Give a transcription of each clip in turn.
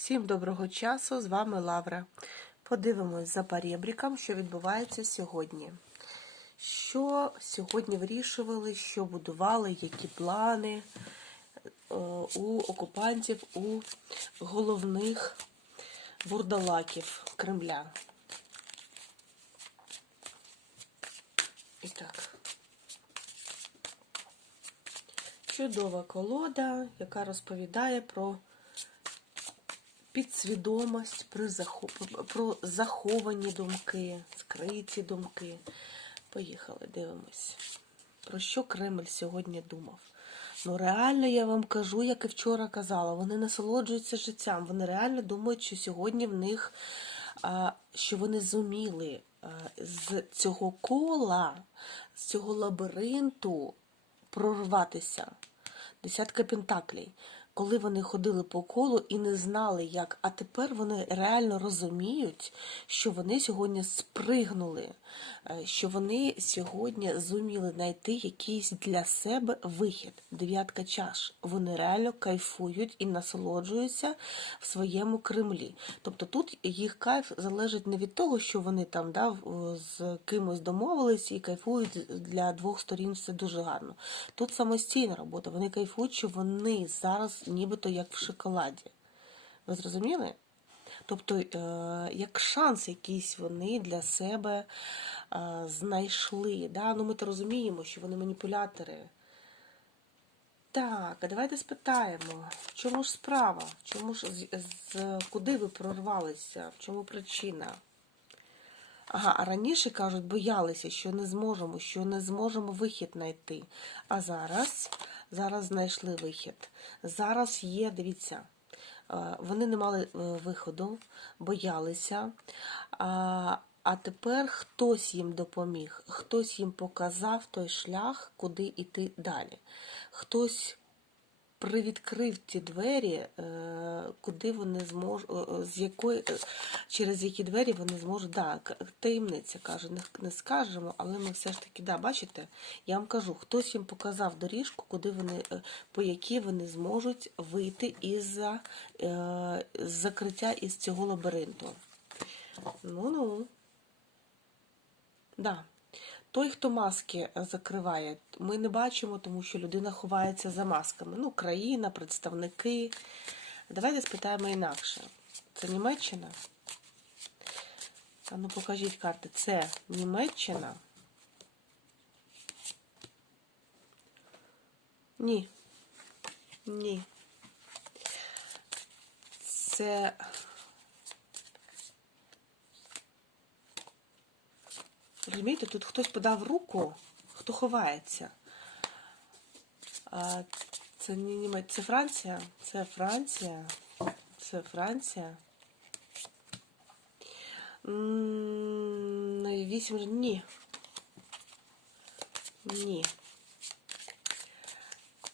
Всім доброго часу, з вами Лавра. Подивимось за парєбріком, що відбувається сьогодні. Що сьогодні вирішували, що будували, які плани е, у окупантів, у головних бурдалаків Кремля. І так. Чудова колода, яка розповідає про підсвідомість, про, заховані думки, скриті думки. Поїхали, дивимось. Про що Кремль сьогодні думав? Ну, реально, я вам кажу, як і вчора казала, вони насолоджуються життям. Вони реально думають, що сьогодні в них, що вони зуміли з цього кола, з цього лабіринту прорватися. Десятка пентаклей. Коли вони ходили по колу і не знали, як, а тепер вони реально розуміють, що вони сьогодні спригнули, е, що вони сьогодні зуміли знайти якийсь для себе вихід. Дев'ятка чаш. Вони реально кайфують і насолоджуються в своєму Кремлі. Тобто тут їх кайф залежить не від того, що вони там да, з кимось домовились і кайфують для двох сторін все дуже гарно. Тут самостійна робота. Вони кайфують, що вони зараз нібито як в шоколаді. Ви зрозуміли? Тобто, е, як шанс якийсь вони для себе е, знайшли. Да? Ну, ми то розуміємо, що вони маніпулятори. Так, а давайте спитаємо, в чому ж справа? Чому ж з, з- куди ви прорвалися? В чому причина? Ага, а раніше кажуть, боялися, що не зможемо, що не зможемо вихід знайти. А зараз, зараз знайшли вихід. Зараз є, дивіться, е, вони не мали е, виходу, боялися. А, тепер хтось їм допоміг, хтось їм показав той шлях, куди йти далі. Хтось привідкрив ті двері, е, куди вони зможуть, з якої, е, через які двері вони зможуть, да, таємниця каже, не, скажемо, але ми все ж таки, да, бачите, я вам кажу, хтось їм показав доріжку, куди вони, е, по якій вони зможуть вийти із е, закриття із цього лабіринту. Ну-ну. Да. Той, хто маски е, закриває, ми не бачимо, тому що людина ховається за масками. Ну, країна, представники. Давайте спитаємо інакше. Це Німеччина? А ну покажіть карти. Це Німеччина? Ні. Ні. Це. Розумієте, тут хтось подав руку, хто ховається. Це не Німець, це Франція. Це Франція. Це Франція. Ну, Вісім ні. Ні.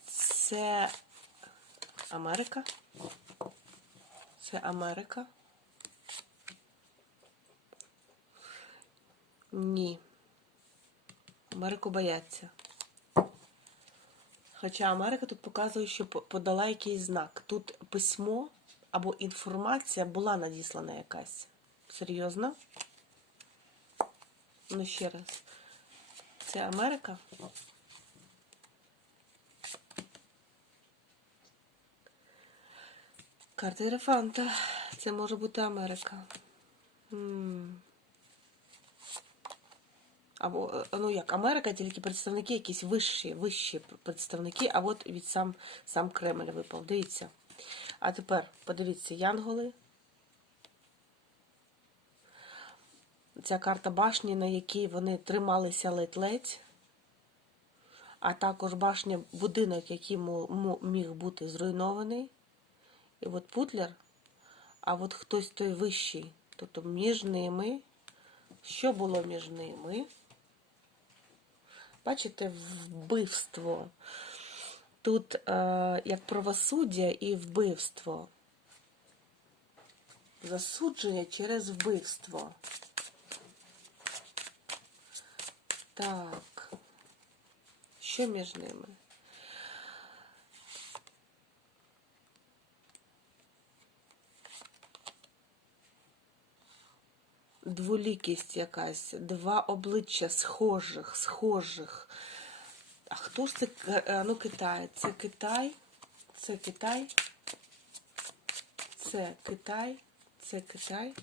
Це Америка. Це Америка. Ні. Америку бояться. Хоча Америка тут показує, що подала якийсь знак. Тут письмо або інформація була надіслана якась. Серйозно? Ну ще раз. Це Америка? Карта Єрофанта. Це може бути Америка. М. Або, е, ну як, Америка, тільки представники якісь вищі, вищі представники, а от від сам, сам Кремль випав. Дивіться. А тепер подивіться, Янголи. Ця карта башні, на якій вони трималися ледь-ледь. А також башня, будинок, який міг бути зруйнований. І от Путлер, а от хтось той вищий. Тобто між ними. Що було між ними? Бачите, вбивство. Тут е, як правосуддя і вбивство. Засудження через вбивство. Так. Що між ними? Дволікість якась, два обличчя схожих, схожих. А хто ж це е, ну, Китай? Це Китай, це Китай, це Китай, це Китай.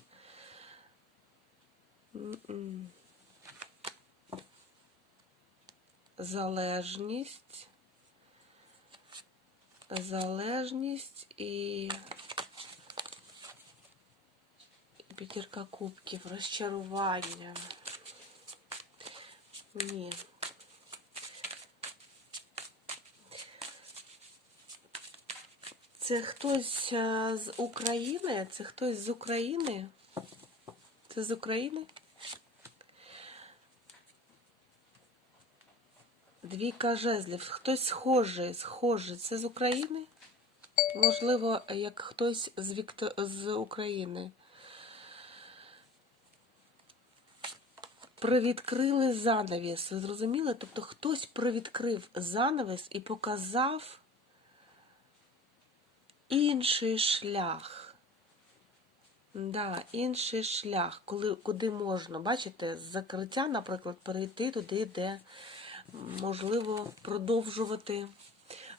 Залежність. Залежність і п'ятірка кубків, розчарування. Ні. Це хтось е, з України? Це хтось з України? Це з України? Двійка жезлів. Хтось схожий, схожий. Це з України? Можливо, як хтось з, Вікто... з України. Привідкрили занавіс. Ви зрозуміли? Тобто хтось привідкрив занавіс і показав інший шлях. Да, інший шлях, коли, куди можна, бачите, з закриття, наприклад, перейти туди, де можливо продовжувати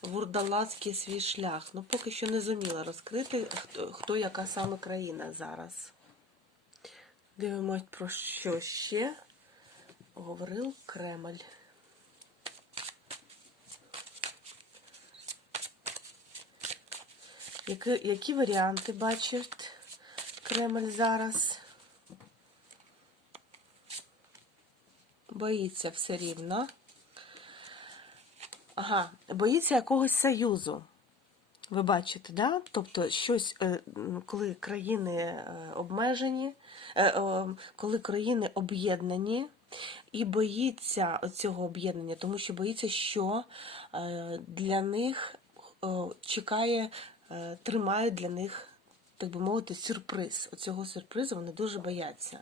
вурдалацький свій шлях. Ну, поки що не зуміла розкрити, хто, хто яка саме країна зараз. Дивимось, про що ще говорив Кремль. Які, які варіанти бачить Кремль зараз? Боїться все рівно. Ага, боїться якогось союзу. Ви бачите, да? Тобто щось, е, коли країни е, обмежені, е, коли країни об'єднані, і боїться цього об'єднання, тому що боїться, що е, для них чекає, е, тримає для них, так би мовити, сюрприз. Оцього сюрпризу вони дуже бояться.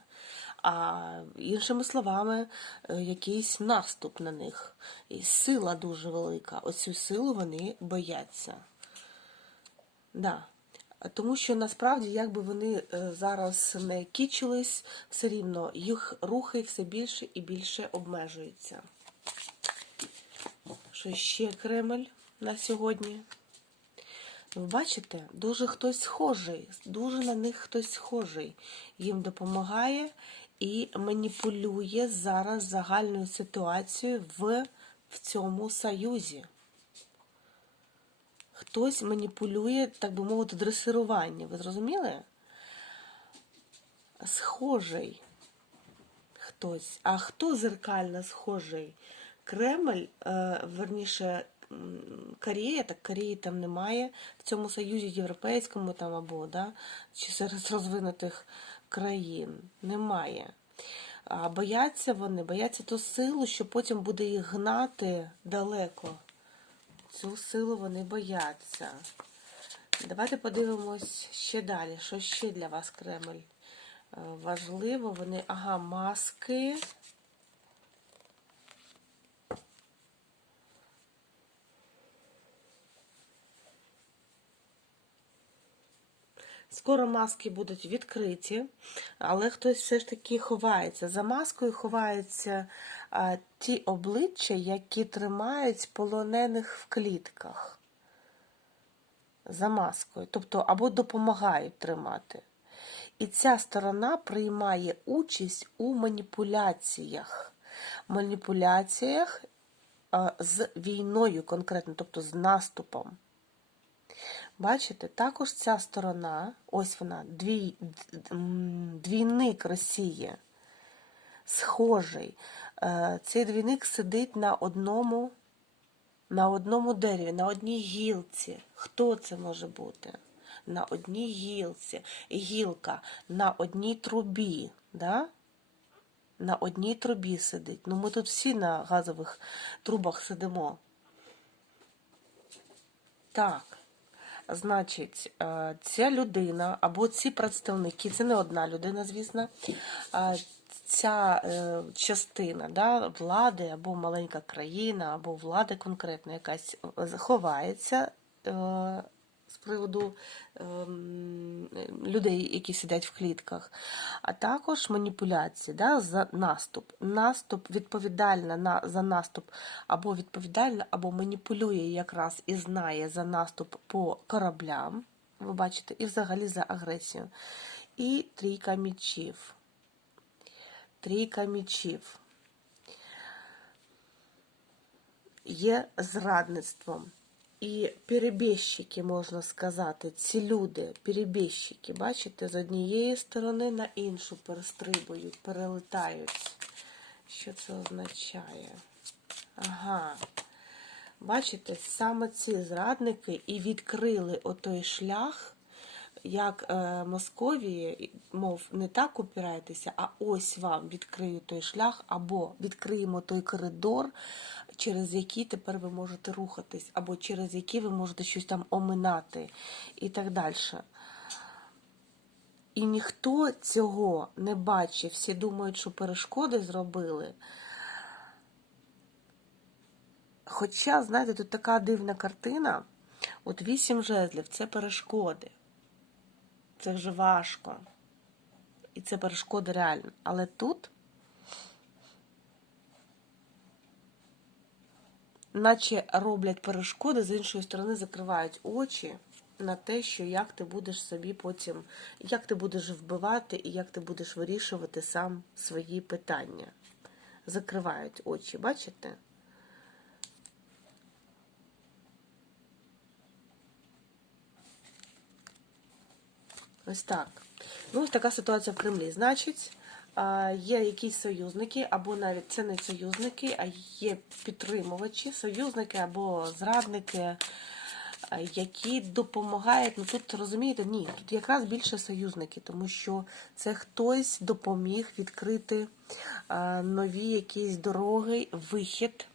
А іншими словами, е, якийсь наступ на них. І сила дуже велика. Оцю силу вони бояться. Да. Тому що насправді, якби вони е, зараз не кічились, все рівно їх рухи все більше і більше обмежуються. Що ще Кремль на сьогодні? Ви бачите, дуже хтось схожий, дуже на них хтось схожий. Їм допомагає і маніпулює зараз загальною ситуацією в, в цьому союзі. Хтось маніпулює, так би мовити, дресирування. Ви зрозуміли? Схожий хтось. А хто зеркально схожий? Кремль, е, верніше, Корея, так Кореї там немає в цьому союзі європейському там або да, чи серед розвинутих країн. Немає. А бояться вони, бояться ту силу, що потім буде їх гнати далеко. Цю силу вони бояться. Давайте подивимось ще далі. Що ще для вас Кремль? Е, Важливо, вони. Ага, маски. Скоро маски будуть відкриті, але хтось все ж таки ховається. За маскою ховаються а, ті обличчя, які тримають полонених в клітках. За маскою. Тобто або допомагають тримати. І ця сторона приймає участь у маніпуляціях. Маніпуляціях з війною конкретно, тобто з наступом. Бачите, також ця сторона, ось вона, двій, двійник Росії, схожий. Е, Цей двійник сидить на одному, на одному дереві, на одній гілці. Хто це може бути? На одній гілці. Гілка на одній трубі. Да? На одній трубі сидить. Ну, ми тут всі на газових трубах сидимо. Так. Значить, е, ця людина або ці представники, це не одна людина, звісно, ця е, частина да, влади або маленька країна, або влада конкретна якась е, ховається з приводу ем, людей, які сидять в клітках, а також маніпуляції, да, за наступ. Наступ відповідальна на, за наступ або відповідальна, або маніпулює якраз і знає за наступ по кораблям. Ви бачите, і взагалі за агресію. І трійка мічів. Трійка мічів. Є зрадництвом. І перебіжчики, можна сказати, ці люди, перебіжчики, бачите, з однієї сторони на іншу перестрибують, перелетають. Що це означає? Ага. Бачите, саме ці зрадники і відкрили отой шлях, як е, Московії, мов, не так упирайтеся, а ось вам відкрию той шлях, або відкриємо той коридор, через який тепер ви можете рухатись, або через який ви можете щось там оминати і так далі. І ніхто цього не бачив. Всі думають, що перешкоди зробили. Хоча, знаєте, тут така дивна картина. От вісім жезлів це перешкоди. Це вже важко. І це перешкоди реально. Але тут, наче роблять перешкоди, з іншої сторони закривають очі на те, що як ти будеш собі потім, як ти будеш вбивати і як ти будеш вирішувати сам свої питання. Закривають очі, бачите? Ось так. Ну, ось така ситуація в Кремлі. Значить, є якісь союзники, або навіть це не союзники, а є підтримувачі, союзники або зрадники, які допомагають. Ну тут розумієте, ні, тут якраз більше союзники, тому що це хтось допоміг відкрити нові якісь дороги, вихід.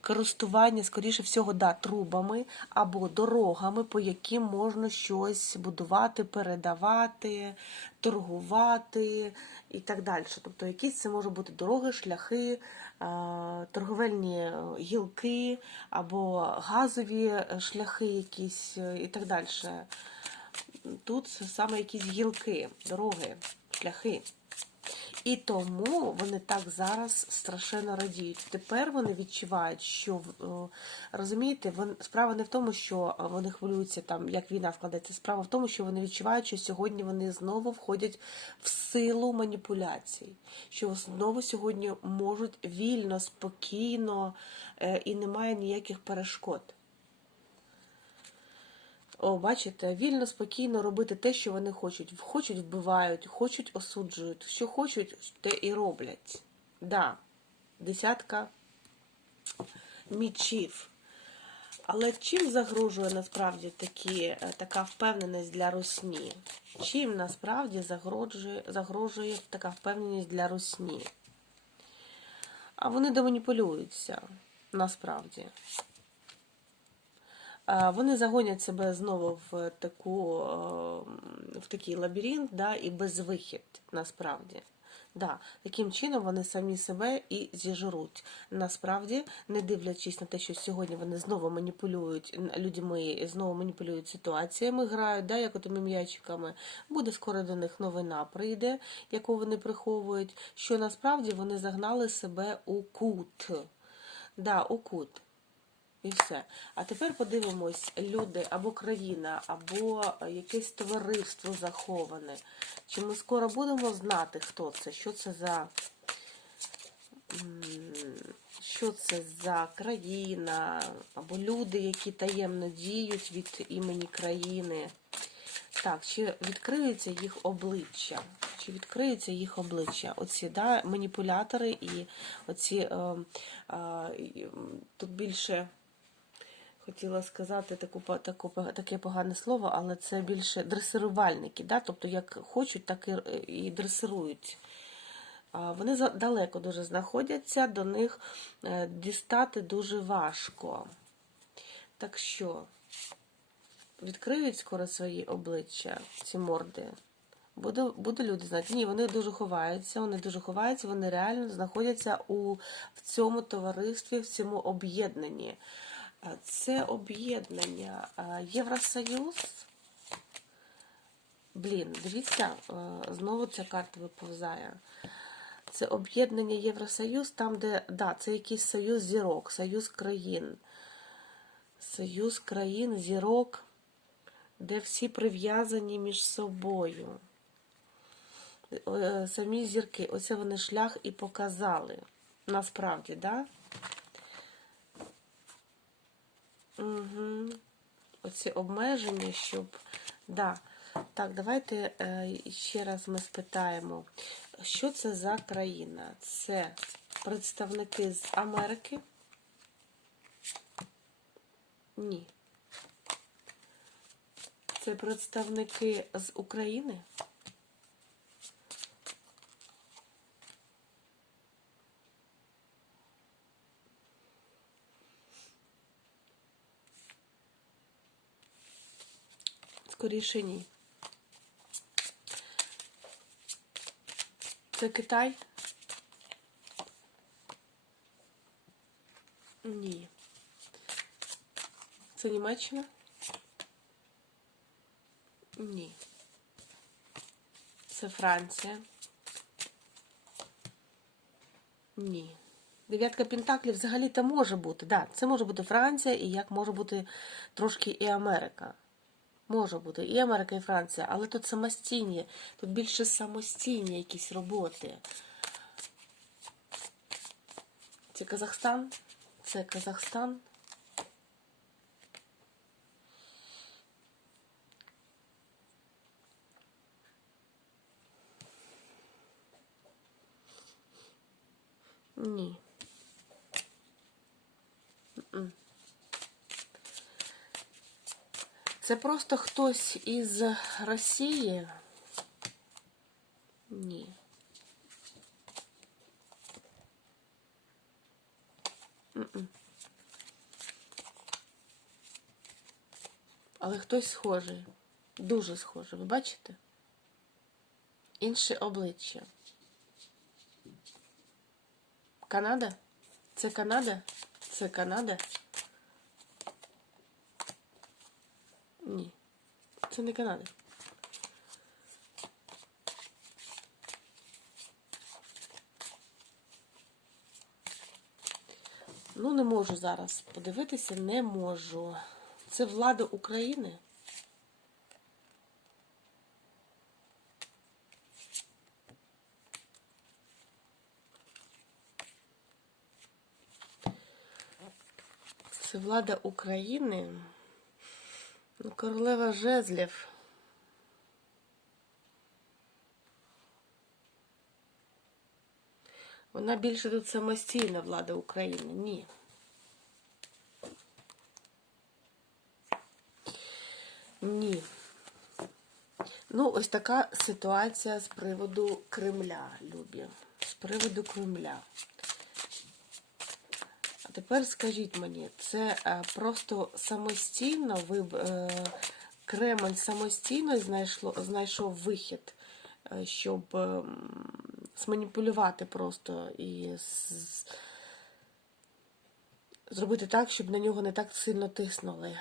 Користування, скоріше всього, да, трубами або дорогами, по яким можна щось будувати, передавати, торгувати і так далі. Тобто, якісь це можуть бути дороги, шляхи, торговельні гілки або газові шляхи якісь е, і так далі. Тут саме якісь гілки, дороги, шляхи. І тому вони так зараз страшенно радіють. Тепер вони відчувають, що розумієте, справа не в тому, що вони хвилюються там, як війна складеться. Справа в тому, що вони відчувають, що сьогодні вони знову входять в силу маніпуляцій, що знову сьогодні можуть вільно, спокійно е, і немає ніяких перешкод. О, бачите, вільно, спокійно робити те, що вони хочуть. Хочуть вбивають, хочуть осуджують. Що хочуть, те і роблять. Да, десятка мічів. Але чим загрожує насправді такі, е, така впевненість для русні? Чим насправді загрожує, загрожує така впевненість для русні? А вони деманіпулюються насправді. Вони загонять себе знову в таку, в такий лабіринт, да, і безвихід насправді. Да, Таким чином вони самі себе і зіжруть. Насправді, не дивлячись на те, що сьогодні вони знову маніпулюють людьми, знову маніпулюють ситуаціями, грають, да, як отими м'ячиками, буде скоро до них новина прийде, яку вони приховують, що насправді вони загнали себе у кут. Да, у кут. І все. А тепер подивимось, люди або країна, або якесь товариство заховане. Чи ми скоро будемо знати, хто це? Що це за що це за країна, або люди, які таємно діють від імені країни. Так, чи відкриються їх обличчя? Чи відкриються їх обличчя? Оці да, маніпулятори і оці е, е, тут більше хотіла сказати таку, таку, таке погане слово, але це більше дресирувальники. Да? Тобто, як хочуть, так і, і дресирують. Вони далеко дуже знаходяться, до них е, дістати дуже важко. Так що, відкриють скоро свої обличчя, ці морди. Буде, буде люди знати. Ні, вони дуже ховаються, вони дуже ховаються, вони реально знаходяться у, в цьому товаристві, в цьому об'єднанні. Це об'єднання Євросоюз. Блін, дивіться, е, знову ця карта виповзає. Це об'єднання Євросоюз, там, де, да, це якийсь союз зірок, союз країн. Союз країн, зірок, де всі прив'язані між собою. Е, Самі зірки, оце вони шлях і показали. Насправді, так? Да? Угу. Оці обмеження, щоб. Да. Так, давайте е, ще раз ми спитаємо, що це за країна? Це представники з Америки? Ні. Це представники з України? Скоріше ні. Це Китай? Ні. Це Німеччина? Ні. Це Франція? Ні. Дев'ятка Пентаклів взагалі-то може бути. Да, це може бути Франція і як може бути трошки і Америка. Може бути і Америка, і Франція, але тут самостійні, тут більше самостійні якісь роботи. Це Казахстан? Це Казахстан. Ні. М-м. Це просто хтось із Росії? Ні. Але хтось схожий. Дуже схожий. Ви бачите? Інше обличчя. Канада? Це Канада? Це Канада? Ні. Це не Канада. Ну, не можу зараз подивитися, не можу. Це влада України? Це влада України. Ну, королева жезлів. Вона більше тут самостійна влада України. Ні. Ні. Ну, ось така ситуація з приводу Кремля, Любі. З приводу Кремля. Тепер скажіть мені, це е, просто самостійно ви е, Кремль самостійно знайшло, знайшов вихід, е, щоб е, зманіпулювати просто і зробити так, щоб на нього не так сильно тиснули.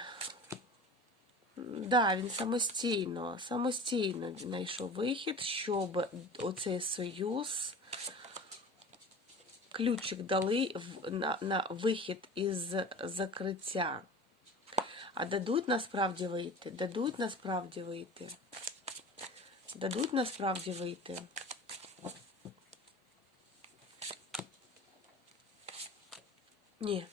Да, він самостійно, самостійно знайшов вихід, щоб оцей союз, ключик дали на, на вихід із закриття. А дадуть насправді вийти? Дадуть насправді вийти. Дадуть насправді вийти. Ні.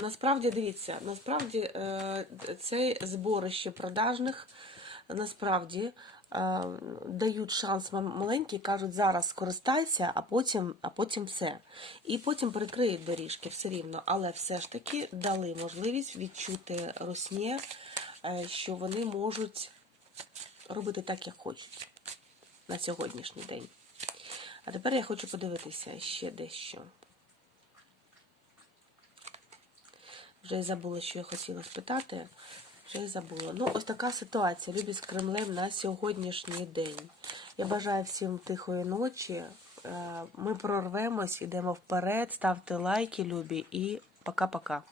Насправді, дивіться, насправді е, цей зборище продажних насправді дають шанс маленький, кажуть, зараз скористайся, а потім, а потім все. І потім перекриють доріжки все рівно. Але все ж таки дали можливість відчути росні, е, що вони можуть робити так, як хочуть на сьогоднішній день. А тепер я хочу подивитися ще дещо. Вже забула, що я хотіла спитати. Вже й забула. Ну, ось така ситуація. Любі з Кремлем на сьогоднішній день. Я бажаю всім тихої ночі. Е, Ми прорвемось, ідемо вперед. Ставте лайки, любі, і пока-пока.